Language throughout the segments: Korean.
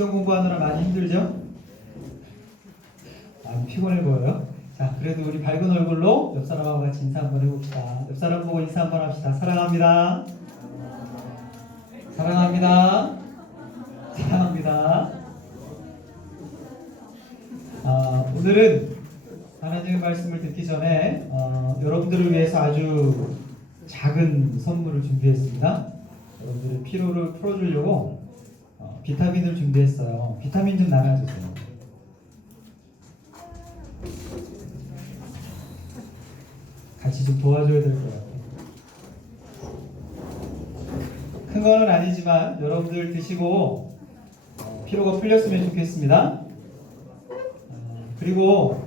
시험 공부하느라 많이 힘들죠? 많이 피곤해 보여요. 자, 그래도 우리 밝은 얼굴로 옆 사람하고 같이 인사 한번 해봅시다. 옆 사람 보고 인사 한번 합시다. 사랑합니다. 사랑합니다. 사랑합니다. 오늘은 하나님의 말씀을 듣기 전에 여러분들을 위해서 아주 작은 선물을 준비했습니다. 여러분들의 피로를 풀어주려고 비타민을 준비했어요. 비타민 좀 나눠주세요. 같이 좀 도와줘야 될 것 같아요. 큰 거는 아니지만 여러분들 드시고 피로가 풀렸으면 좋겠습니다. 그리고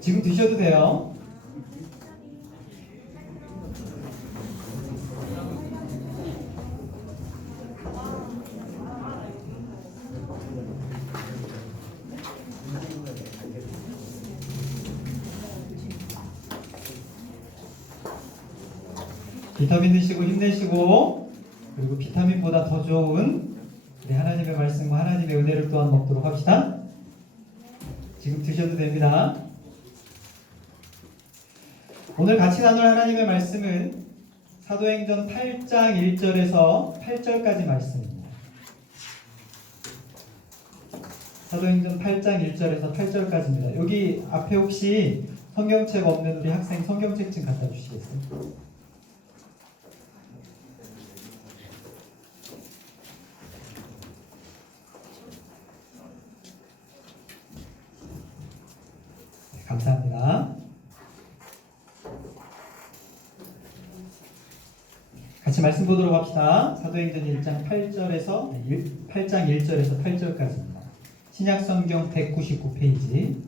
지금 드셔도 돼요. 비타민 드시고 힘내시고, 그리고 비타민보다 더 좋은 우리 하나님의 말씀과 하나님의 은혜를 또한 먹도록 합시다. 지금 드셔도 됩니다. 오늘 같이 나눌 하나님의 말씀은 사도행전 8장 1절에서 8절까지 말씀입니다. 사도행전 8장 1절에서 8절까지입니다. 여기 앞에 혹시 성경책 없는 우리 학생 성경책 좀 갖다 주시겠어요? 감사합니다. 같이 말씀 보도록 합시다. 사도행전 1장 8절에서 8절입니다. 신약성경 199페이지.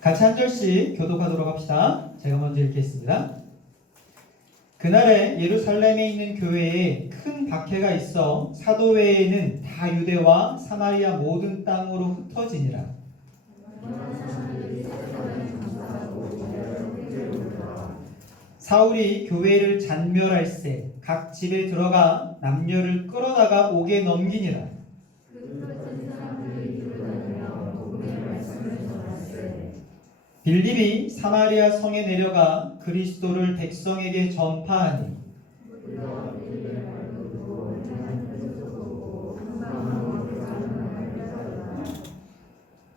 같이 한 절씩 교독하도록 합시다. 제가 먼저 읽겠습니다. 그날에 예루살렘에 있는 교회에 큰 박해가 있어 사도 외에는 다 유대와 사마리아 모든 땅으로 흩어지니라. 사울이 교회를 잔멸할세 각 집에 들어가 남녀를 끌어다가 옥에 넘기니라. 빌립이 사마리아 성에 내려가 그리스도를 백성에게 전파하니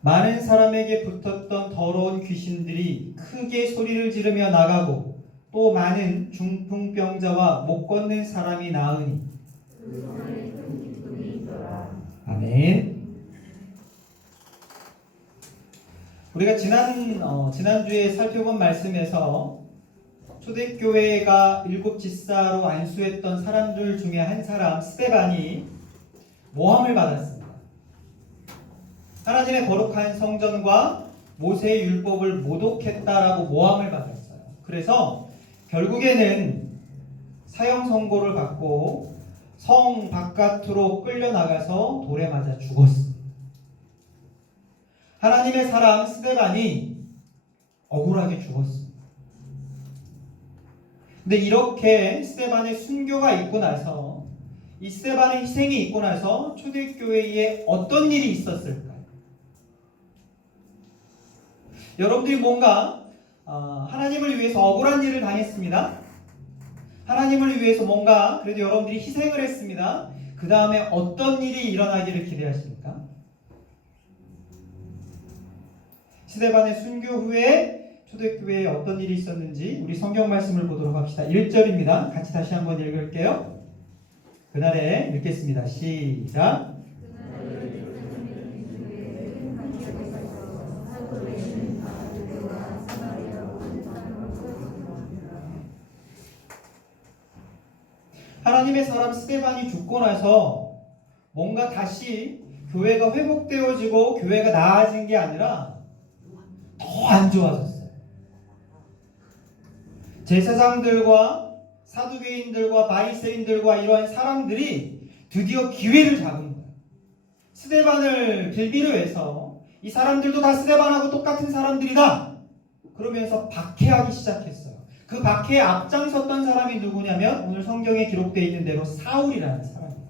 많은 사람에게 붙었던 더러운 귀신들이 크게 소리를 지르며 나가고 또 많은 중풍병자와 못 걷는 사람이 나으니. 아멘. 우리가 지난주에 살펴본 말씀에서 초대교회가 7 집사로 안수했던 사람들 중에 한 사람 스데반이 모함을 받았습니다. 하나님의 거룩한 성전과 모세의 율법을 모독했다라고 모함을 받았어요. 그래서 결국에는 사형 선고를 받고 성 바깥으로 끌려나가서 돌에 맞아 죽었습니다. 하나님의 사람 스데반이 억울하게 죽었습니다. 근데 이렇게 스데반의 순교가 있고 나서, 이 스데반의 희생이 있고 나서 초대교회에 어떤 일이 있었을까요? 여러분들이 뭔가 하나님을 위해서 억울한 일을 당했습니다. 하나님을 위해서 뭔가 그래도 여러분들이 희생을 했습니다. 그 다음에 어떤 일이 일어나기를 기대하십니까? 스데반의 순교 후에 초대교회에 어떤 일이 있었는지 우리 성경 말씀을 보도록 합시다. 1절입니다. 같이 다시 한번 읽을게요. 그날에 읽겠습니다. 시작. 하나님의 사람 스데반이 죽고 나서 뭔가 다시 교회가 회복되어지고 교회가 나아진 게 아니라 더 안 좋아졌어요. 제사장들과 사두개인들과 바리새인들과 이러한 사람들이 드디어 기회를 잡은 거예요. 스데반을 빌미로 해서 이 사람들도 다 스데반하고 똑같은 사람들이다 그러면서 박해하기 시작했어요. 그 그 박해에 앞장섰던 사람이 누구냐면 오늘 성경에 기록되어 있는 대로 사울이라는 사람이에요.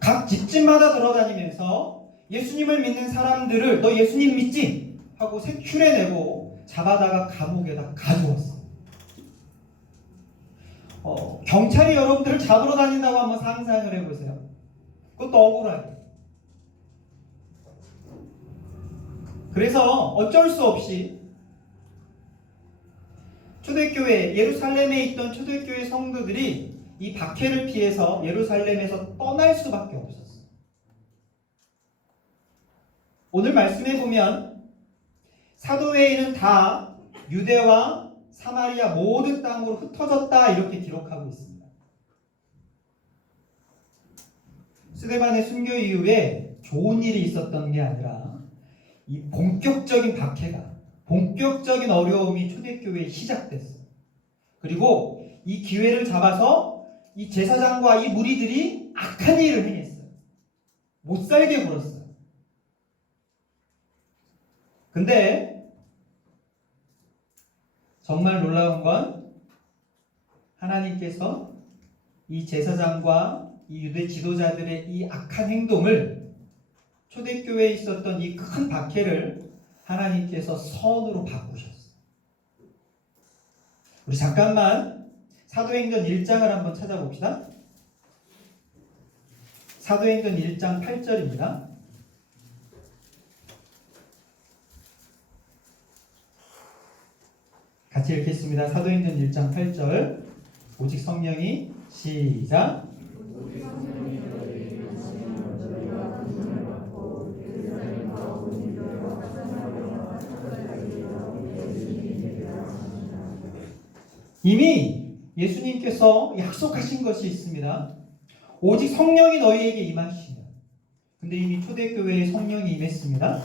각 집집마다 돌아다니면서 예수님을 믿는 사람들을 너 예수님 믿지? 하고 색출해내고 잡아다가 감옥에다 가두었어요. 경찰이 여러분들을 잡으러 다닌다고 한번 상상을 해보세요. 그것도 억울하게. 그래서 어쩔 수 없이 초대교회, 예루살렘에 있던 초대교회 성도들이 이 박해를 피해서 예루살렘에서 떠날 수밖에 없었어요. 오늘 말씀해 보면 사도회에는 다 유대와 사마리아 모든 땅으로 흩어졌다 이렇게 기록하고 있습니다. 스데반의 순교 이후에 좋은 일이 있었던 게 아니라 이 본격적인 박해가, 본격적인 어려움이 초대교회에 시작됐어요. 그리고 이 기회를 잡아서 이 제사장과 이 무리들이 악한 일을 행했어요. 못살게 굴었어요. 근데 정말 놀라운 건 하나님께서 이 제사장과 이 유대 지도자들의 이 악한 행동을 초대교회에 있었던 이 큰 박해를 하나님께서 선으로 바꾸셨어요. 우리 잠깐만 사도행전 1장을 한번 찾아봅시다. 사도행전 1장 8절입니다. 같이 읽겠습니다. 사도행전 1장 8절. 오직 성령이 시작. 이미 예수님께서 약속하신 것이 있습니다. 오직 성령이 너희에게 임하시면. 근데 이미 초대교회에 성령이 임했습니다.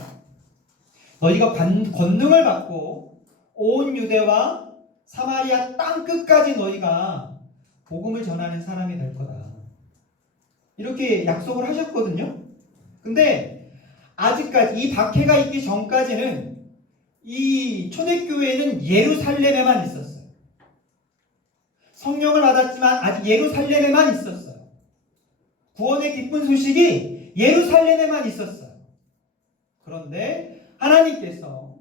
너희가 권능을 받고 온 유대와 사마리아 땅 끝까지 너희가 복음을 전하는 사람이 될 거다. 이렇게 약속을 하셨거든요. 근데 아직까지 이 박해가 있기 전까지는 이 초대교회는 예루살렘에만 있었어요. 성령을 받았지만 아직 예루살렘에만 있었어요. 구원의 기쁜 소식이 예루살렘에만 있었어요. 그런데 하나님께서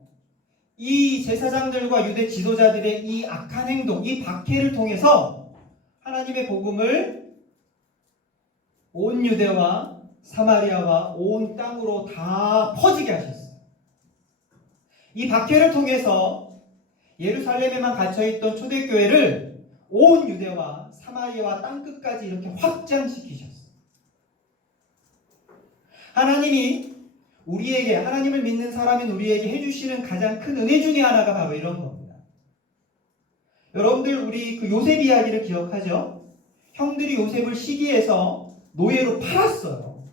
이 제사장들과 유대 지도자들의 이 악한 행동, 이 박해를 통해서 하나님의 복음을 온 유대와 사마리아와 온 땅으로 다 퍼지게 하셨어요. 이 박해를 통해서 예루살렘에만 갇혀있던 초대교회를 온 유대와 사마리아와 땅끝까지 이렇게 확장시키셨어요. 하나님이 우리에게, 하나님을 믿는 사람인 우리에게 해주시는 가장 큰 은혜 중에 하나가 바로 이런 겁니다. 여러분들 우리 그 요셉 이야기를 기억하죠? 형들이 요셉을 시기해서 노예로 팔았어요.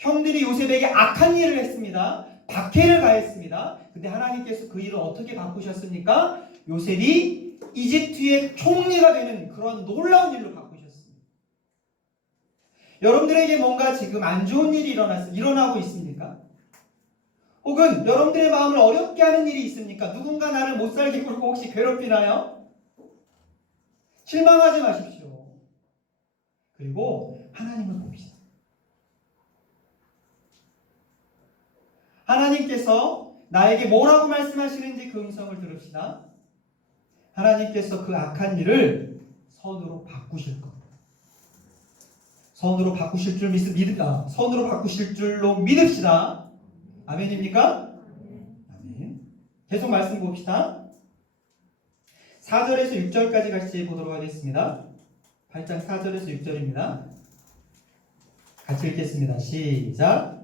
형들이 요셉에게 악한 일을 했습니다. 박해를 가했습니다. 근데 하나님께서 그 일을 어떻게 바꾸셨습니까? 요셉이 이집트의 총리가 되는 그런 놀라운 일로 바꾸셨습니다. 여러분들에게 뭔가 지금 안 좋은 일이 일어나고 있습니까? 혹은 여러분들의 마음을 어렵게 하는 일이 있습니까? 누군가 나를 못살게 굴고 혹시 괴롭히나요? 실망하지 마십시오. 그리고 하나님을 봅시다. 하나님께서 나에게 뭐라고 말씀하시는지 그 음성을 들읍시다. 하나님께서 그 악한 일을 선으로 바꾸실 겁니다. 선으로 바꾸실 줄 선으로 바꾸실 줄로 믿읍시다. 아멘입니까? 아멘. 계속 말씀 봅시다. 4절에서 6절까지 같이 보도록 하겠습니다. 8장 4절에서 6절입니다. 같이 읽겠습니다. 시작.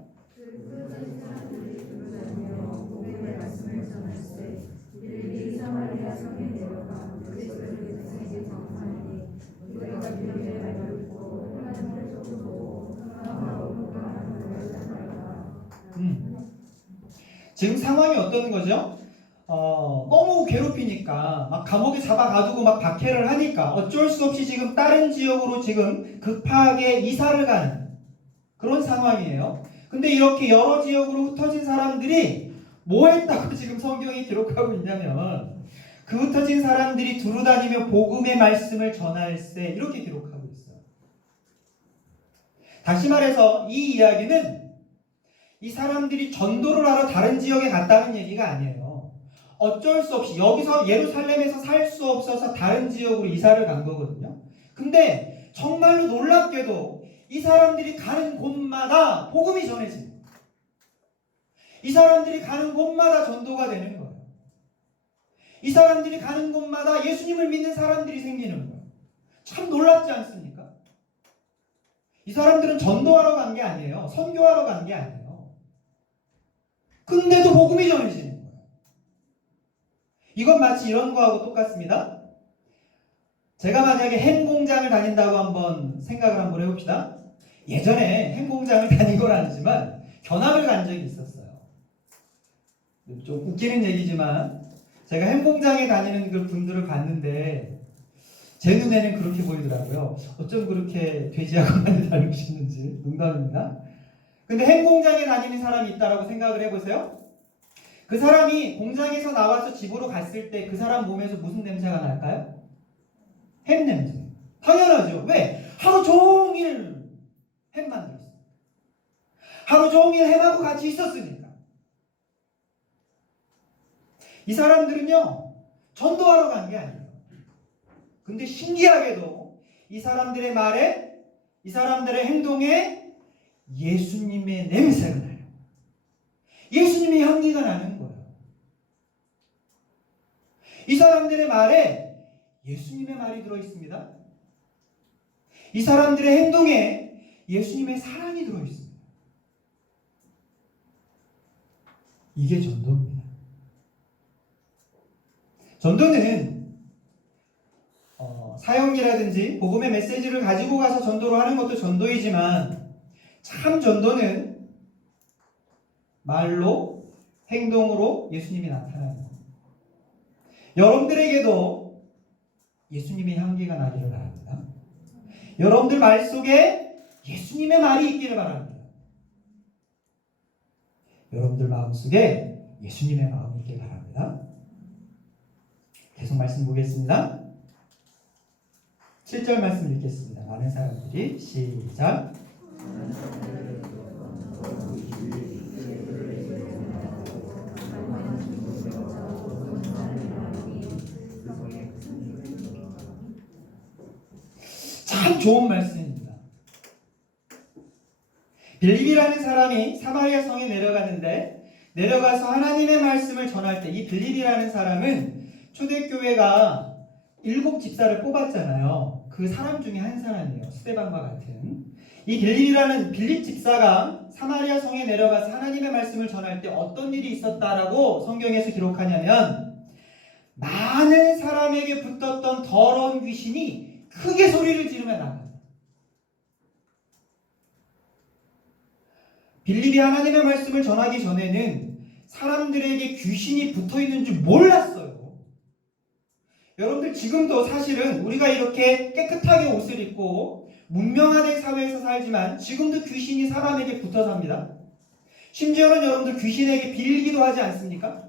지금 상황이 어떤 거죠? 너무 괴롭히니까 막 감옥에 잡아 가두고 막 박해를 하니까 어쩔 수 없이 지금 다른 지역으로 지금 급하게 이사를 가는 그런 상황이에요. 근데 이렇게 여러 지역으로 흩어진 사람들이 뭐 했다고 지금 성경이 기록하고 있냐면 그 흩어진 사람들이 두루다니며 복음의 말씀을 전할세. 이렇게 기록하고 있어요. 다시 말해서 이 이야기는 이 사람들이 전도를 하러 다른 지역에 갔다는 얘기가 아니에요. 어쩔 수 없이 여기서 예루살렘에서 살 수 없어서 다른 지역으로 이사를 간 거거든요. 근데 정말로 놀랍게도 이 사람들이 가는 곳마다 복음이 전해집니다. 이 사람들이 가는 곳마다 전도가 되는 거예요. 이 사람들이 가는 곳마다 예수님을 믿는 사람들이 생기는 거예요. 참 놀랍지 않습니까? 이 사람들은 전도하러 간 게 아니에요. 선교하러 간 게 아니에요. 근데도 복음이 전해지는 거예요. 이건 마치 이런 거하고 똑같습니다. 제가 만약에 햄 공장을 다닌다고 한번 생각을 한번 해봅시다. 예전에 햄 공장을 다니곤 하지만 견학을 간 적이 있었어요. 좀 웃기는 얘기지만 제가 햄 공장에 다니는 그 분들을 봤는데 제 눈에는 그렇게 보이더라고요. 어쩜 그렇게 돼지하고 많이 닮으셨는지. 농담입니다. 근데 햄 공장에 다니는 사람이 있다라고 생각을 해보세요. 그 사람이 공장에서 나와서 집으로 갔을 때 그 사람 몸에서 무슨 냄새가 날까요? 햄 냄새. 당연하죠. 왜? 하루 종일 햄 만들었어요. 하루 종일 햄하고 같이 있었으니까. 이 사람들은요, 전도하러 간 게 아니에요. 근데 신기하게도 이 사람들의 말에, 이 사람들의 행동에 예수님의 냄새가 나요. 예수님의 향기가 나는 거예요. 이 사람들의 말에 예수님의 말이 들어있습니다. 이 사람들의 행동에 예수님의 사랑이 들어있습니다. 이게 전도입니다. 전도는 사역이라든지 복음의 메시지를 가지고 가서 전도를 하는 것도 전도이지만 참 전도는 말로 행동으로 예수님이 나타나는 겁니다. 여러분들에게도 예수님의 향기가 나기를 바랍니다. 여러분들 말 속에 예수님의 말이 있기를 바랍니다. 여러분들 마음속에 예수님의 마음이 있기를 바랍니다. 계속 말씀 보겠습니다. 7절 말씀 읽겠습니다. 많은 사람들이 시작. 참 좋은 말씀입니다. 빌립이라는 사람이 사마리아 성에 내려가는데 내려가서 하나님의 말씀을 전할 때 이 빌립이라는 사람은 초대교회가 7 집사를 뽑았잖아요. 그 사람 중에 한 사람이에요. 스데반과 같은. 이 빌립 집사가 사마리아 성에 내려가서 하나님의 말씀을 전할 때 어떤 일이 있었다라고 성경에서 기록하냐면 많은 사람에게 붙었던 더러운 귀신이 크게 소리를 지르며 나가요. 빌립이 하나님의 말씀을 전하기 전에는 사람들에게 귀신이 붙어있는 줄 몰랐어요. 여러분들 지금도 사실은 우리가 이렇게 깨끗하게 옷을 입고 문명화된 사회에서 살지만 지금도 귀신이 사람에게 붙어 삽니다. 심지어는 여러분들 귀신에게 빌기도 하지 않습니까?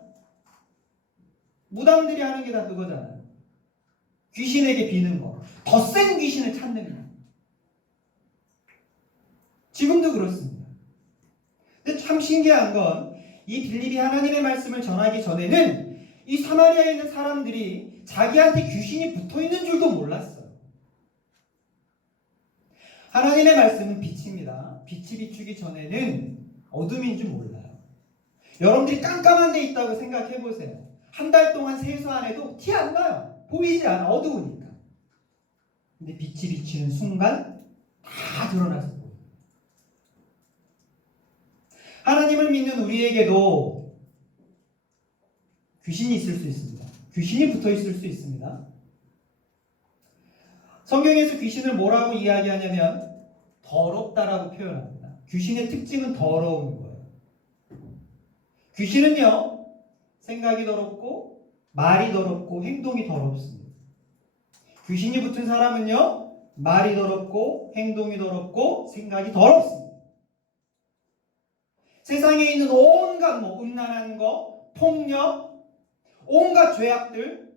무당들이 하는 게 다 그거잖아요. 귀신에게 비는 거. 더 센 귀신을 찾는 거. 지금도 그렇습니다. 근데 참 신기한 건 이 빌립이 하나님의 말씀을 전하기 전에는 이 사마리아에 있는 사람들이 자기한테 귀신이 붙어있는 줄도 몰랐어요. 하나님의 말씀은 빛입니다. 빛이 비추기 전에는 어둠인 줄 몰라요. 여러분들이 깜깜한 데 있다고 생각해 보세요. 한 달 동안 세수 안 해도 티 안 나요. 보이지 않아. 어두우니까. 근데 빛이 비치는 순간 다 드러나서 보여요. 하나님을 믿는 우리에게도 귀신이 있을 수 있습니다. 귀신이 붙어 있을 수 있습니다. 성경에서 귀신을 뭐라고 이야기하냐면 더럽다라고 표현합니다. 귀신의 특징은 더러운 거예요. 귀신은요, 생각이 더럽고 말이 더럽고 행동이 더럽습니다. 귀신이 붙은 사람은요, 말이 더럽고 행동이 더럽고 생각이 더럽습니다. 세상에 있는 온갖 음란한 거, 폭력, 온갖 죄악들,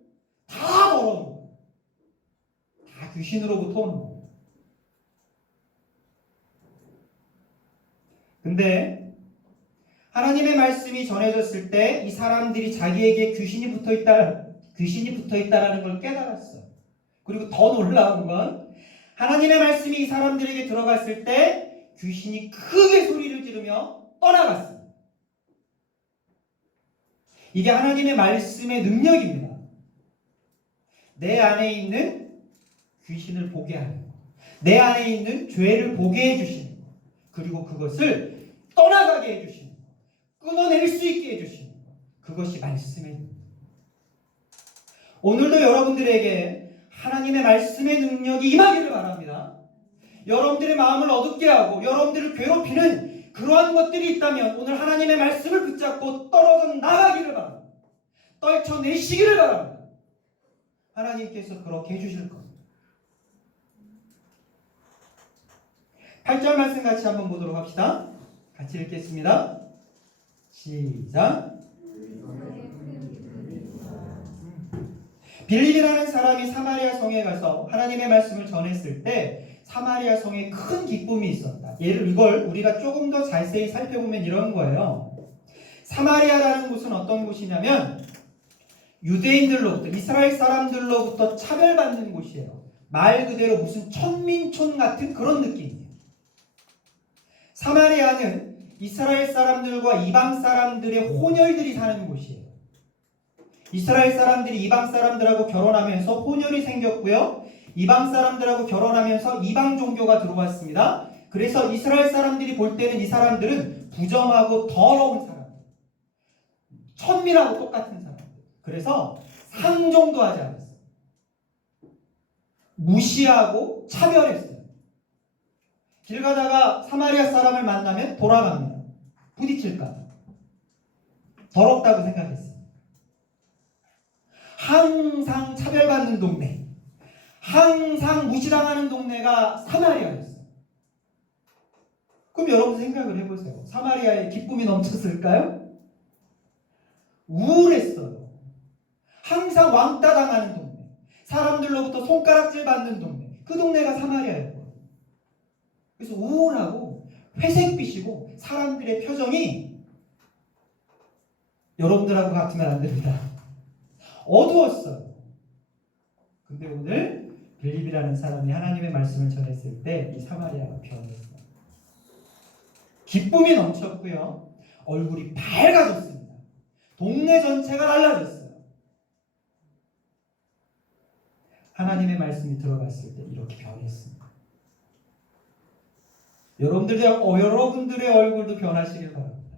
다 더러운 거예요. 다 귀신으로부터 오는 거예요. 근데 하나님의 말씀이 전해졌을 때 이 사람들이 자기에게 귀신이 붙어 있다라는 걸 깨달았어요. 그리고 더 놀라운 건 하나님의 말씀이 이 사람들에게 들어갔을 때 귀신이 크게 소리를 지르며 떠나갔습니다. 이게 하나님의 말씀의 능력입니다. 내 안에 있는 귀신을 보게 하는 것, 내 안에 있는 죄를 보게 해주시는 것, 그리고 그것을 떠나가게 해주시는 것, 끊어낼 수 있게 해주시는 것, 그것이 말씀의 능력. 오늘도 여러분들에게 하나님의 말씀의 능력이 임하기를 바랍니다. 여러분들의 마음을 어둡게 하고 여러분들을 괴롭히는 그러한 것들이 있다면 오늘 하나님의 말씀을 붙잡고 떨어져 나가기를 바랍니다. 떨쳐내시기를 바랍니다. 하나님께서 그렇게 해주실 겁니다. 8절 말씀 같이 한번 보도록 합시다. 같이 읽겠습니다. 시작. 빌립이라는 사람이 사마리아 성에 가서 하나님의 말씀을 전했을 때 사마리아 성에 큰 기쁨이 있었다. 이걸 우리가 조금 더 자세히 살펴보면 이런 거예요. 사마리아라는 곳은 어떤 곳이냐면 유대인들로부터, 이스라엘 사람들로부터 차별받는 곳이에요. 말 그대로 무슨 천민촌 같은 그런 느낌이에요. 사마리아는 이스라엘 사람들과 이방 사람들의 혼혈들이 사는 곳이에요. 이스라엘 사람들이 이방 사람들하고 결혼하면서 혼혈이 생겼고요. 이방 사람들하고 결혼하면서 이방 종교가 들어왔습니다. 그래서 이스라엘 사람들이 볼 때는 이 사람들은 부정하고 더러운 사람들, 천민하고 똑같은 사람들. 그래서 상종도 하지 않았어요. 무시하고 차별했어요. 길 가다가 사마리아 사람을 만나면 돌아갑니다. 부딪힐까? 더럽다고 생각했어요. 항상 차별받는 동네, 항상 무시당하는 동네가 사마리아였어요. 그럼 여러분 생각을 해보세요. 사마리아에 기쁨이 넘쳤을까요? 우울했어요. 항상 왕따 당하는 동네, 사람들로부터 손가락질 받는 동네, 그 동네가 사마리아였거든요. 그래서 우울하고 회색빛이고 사람들의 표정이 여러분들하고 같으면 안 됩니다. 어두웠어요. 근데 오늘 빌립이라는 사람이 하나님의 말씀을 전했을 때 이 사마리아가 변했어요. 기쁨이 넘쳤고요. 얼굴이 밝아졌습니다. 동네 전체가 달라졌어요. 하나님의 말씀이 들어갔을 때 이렇게 변했습니다. 여러분들의 얼굴도 변하시길 바랍니다.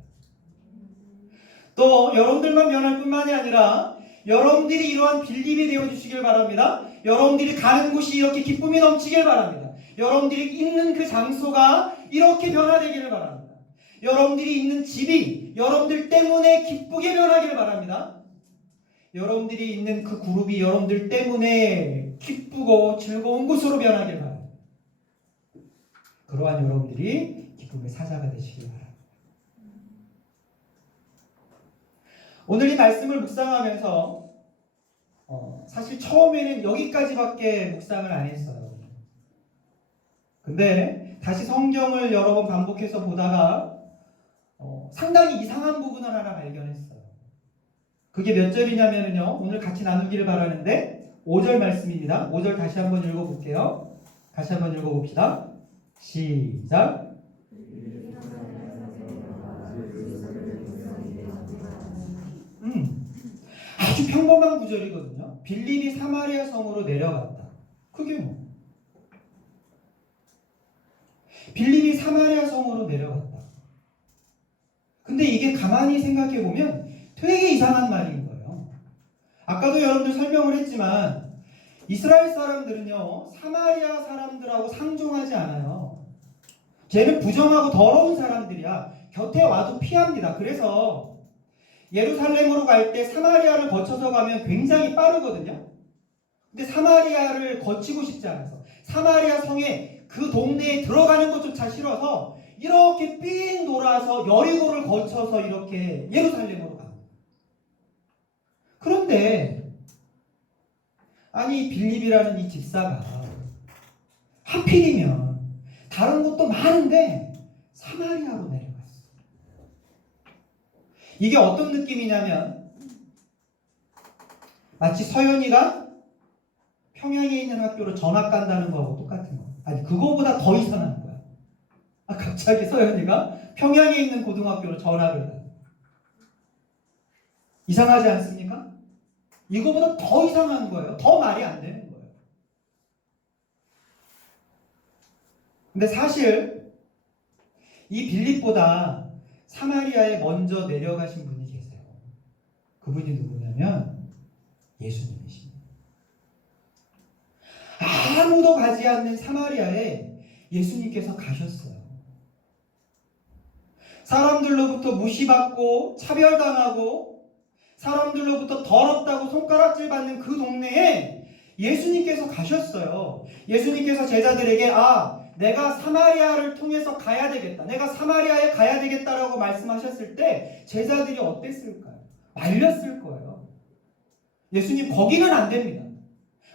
또 여러분들만 변할 뿐만이 아니라 여러분들이 이러한 빌립이 되어주시길 바랍니다. 여러분들이 가는 곳이 이렇게 기쁨이 넘치길 바랍니다. 여러분들이 있는 그 장소가 이렇게 변화되기를 바랍니다. 여러분들이 있는 집이 여러분들 때문에 기쁘게 변하기를 바랍니다. 여러분들이 있는 그 그룹이 여러분들 때문에 기쁘고 즐거운 곳으로 변하길 바랍니다. 그러한 여러분들이 기쁨의 사자가 되시길 바랍니다. 오늘 이 말씀을 묵상하면서 사실 처음에는 여기까지밖에 묵상을 안 했어요. 근데 다시 성경을 여러 번 반복해서 보다가 상당히 이상한 부분을 하나 발견했어요. 그게 몇 절이냐면요, 오늘 같이 나누기를 바라는데 5절 말씀입니다. 5절 다시 한번 읽어볼게요. 다시 한번 읽어봅시다. 시작. 아주 평범한 구절이거든요. 빌립이 사마리아 성으로 내려갔다. 그게 뭐? 빌립이 사마리아 성으로 내려갔다. 근데 이게 가만히 생각해보면 되게 이상한 말인 거예요. 아까도 여러분들 설명을 했지만 이스라엘 사람들은요, 사마리아 사람들하고 상종하지 않아요. 쟤는 부정하고 더러운 사람들이야. 곁에 와도 피합니다. 그래서 예루살렘으로 갈 때 사마리아를 거쳐서 가면 굉장히 빠르거든요. 근데 사마리아를 거치고 싶지 않아서 사마리아 성에 그 동네에 들어가는 것조차 싫어서 이렇게 삥 돌아서 여리고를 거쳐서 이렇게 예루살렘으로 갑니다. 그런데 아니 빌립이라는 이 집사가 하필이면 다른 곳도 많은데 사마리아로 내려갔어. 이게 어떤 느낌이냐면 마치 서연이가 평양에 있는 학교로 전학 간다는 거하고 똑같은 거. 아니 그거보다 더 이상한 거야. 갑자기 서연이가 평양에 있는 고등학교로 전학을 가. 이상하지 않습니까? 이거보다 더 이상한 거예요. 더 말이 안 되는 거예요. 근데 사실 이 빌립보다 사마리아에 먼저 내려가신 분이 계세요. 그분이 누구냐면 예수님이십니다. 아무도 가지 않는 사마리아에 예수님께서 가셨어요. 사람들로부터 무시받고 차별당하고 사람들로부터 더럽다고 손가락질 받는 그 동네에 예수님께서 가셨어요. 예수님께서 제자들에게 내가 사마리아를 통해서 가야 되겠다. 내가 사마리아에 가야 되겠다라고 말씀하셨을 때 제자들이 어땠을까요? 말렸을 거예요. 예수님 거기는 안 됩니다.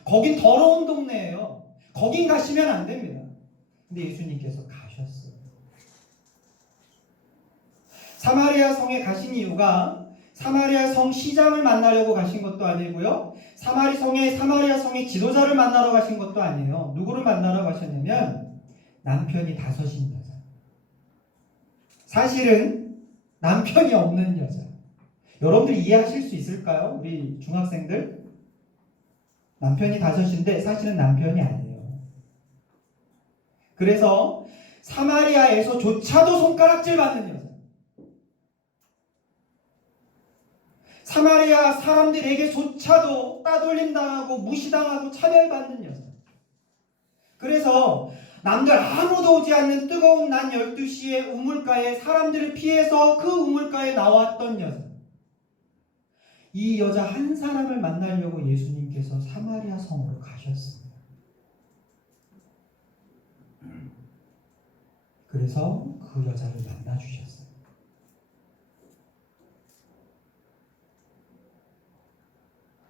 거긴 더러운 동네예요. 거긴 가시면 안 됩니다. 근데 예수님께서 가셨어요. 사마리아 성에 가신 이유가 사마리아 성 시장을 만나려고 가신 것도 아니고요. 사마리아 성의 지도자를 만나러 가신 것도 아니에요. 누구를 만나러 가셨냐면 남편이 5인 여자. 사실은 남편이 없는 여자. 여러분들이 이해하실 수 있을까요? 우리 중학생들? 남편이 5인데 사실은 남편이 아니에요. 그래서 사마리아에서조차도 손가락질 받는 여자. 사마리아 사람들에게조차도 따돌림당하고 무시당하고 차별받는 여자. 그래서 남들 아무도 오지 않는 뜨거운 낮 12시에 우물가에 사람들을 피해서 그 우물가에 나왔던 여자. 이 여자 한 사람을 만나려고 예수님께서 사마리아 성으로 가셨습니다. 그래서 그 여자를 만나 주셨어요.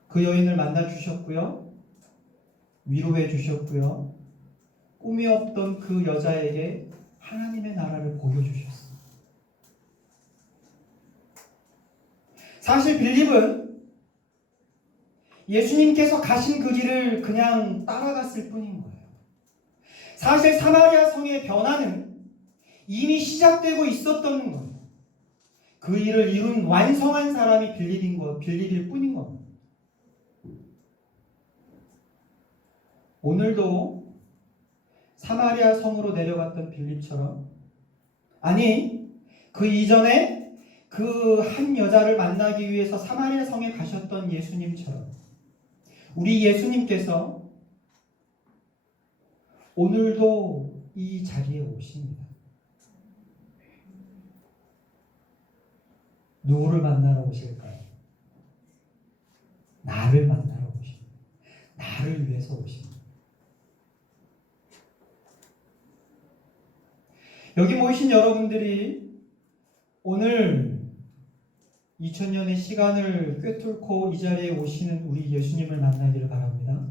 그 여인을 만나 주셨고요. 위로해 주셨고요. 꿈이 없던 그 여자에게 하나님의 나라를 보여주셨어요. 사실 빌립은 예수님께서 가신 그 길을 그냥 따라갔을 뿐인 거예요. 사실 사마리아 성의 변화는 이미 시작되고 있었던 거예요. 그 일을 이룬 완성한 사람이 빌립일 뿐인 겁니다. 오늘도 사마리아 성으로 내려갔던 빌립처럼, 아니 그 이전에 그 한 여자를 만나기 위해서 사마리아 성에 가셨던 예수님처럼 우리 예수님께서 오늘도 이 자리에 오십니다. 누구를 만나러 오실까요? 나를 만나러 오십니다. 나를 위해서 오십니다. 여기 모이신 여러분들이 오늘 2000년의 시간을 꿰뚫고 이 자리에 오시는 우리 예수님을 만나기를 바랍니다.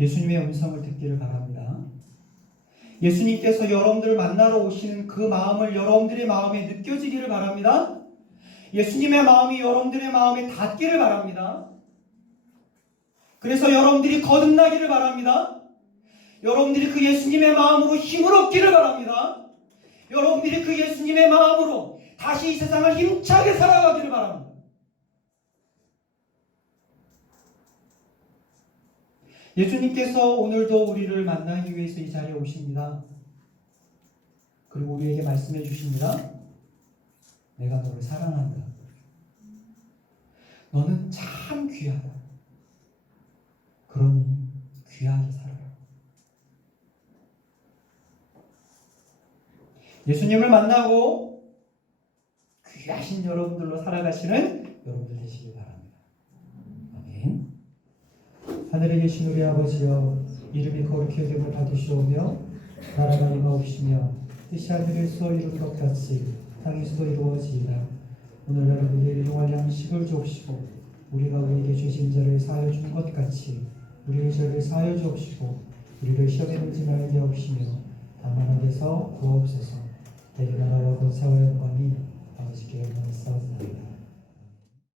예수님의 음성을 듣기를 바랍니다. 예수님께서 여러분들을 만나러 오시는 그 마음을 여러분들의 마음에 느껴지기를 바랍니다. 예수님의 마음이 여러분들의 마음에 닿기를 바랍니다. 그래서 여러분들이 거듭나기를 바랍니다. 여러분들이 그 예수님의 마음으로 힘을 얻기를 바랍니다. 여러분들이 그 예수님의 마음으로 다시 이 세상을 힘차게 살아가기를 바랍니다. 예수님께서 오늘도 우리를 만나기 위해서 이 자리에 오십니다. 그리고 우리에게 말씀해 주십니다. 내가 너를 사랑한다. 너는 참 귀하다. 그러니 귀하게 살아라. 예수님을 만나고 귀하신 여러분들로 살아가시는 여러분들 되시길 바랍니다. 아멘. 하늘에 계신 우리 아버지여, 이름이 거룩히 여김을 받으시오며 나라가 임하옵시며 뜻이 하늘에서 이룬 것 같이 땅에서도 이루어지이다. 오늘날 우리에게 일용할 양식을 주옵시고 우리가 우리에게 주신 자를 사하여 준 것 같이 우리의 죄를 사하여 주옵시고 우리를 시험에 들지 말게 하옵시며 다만 악에서 구하옵소서. 대개 나라와 권세와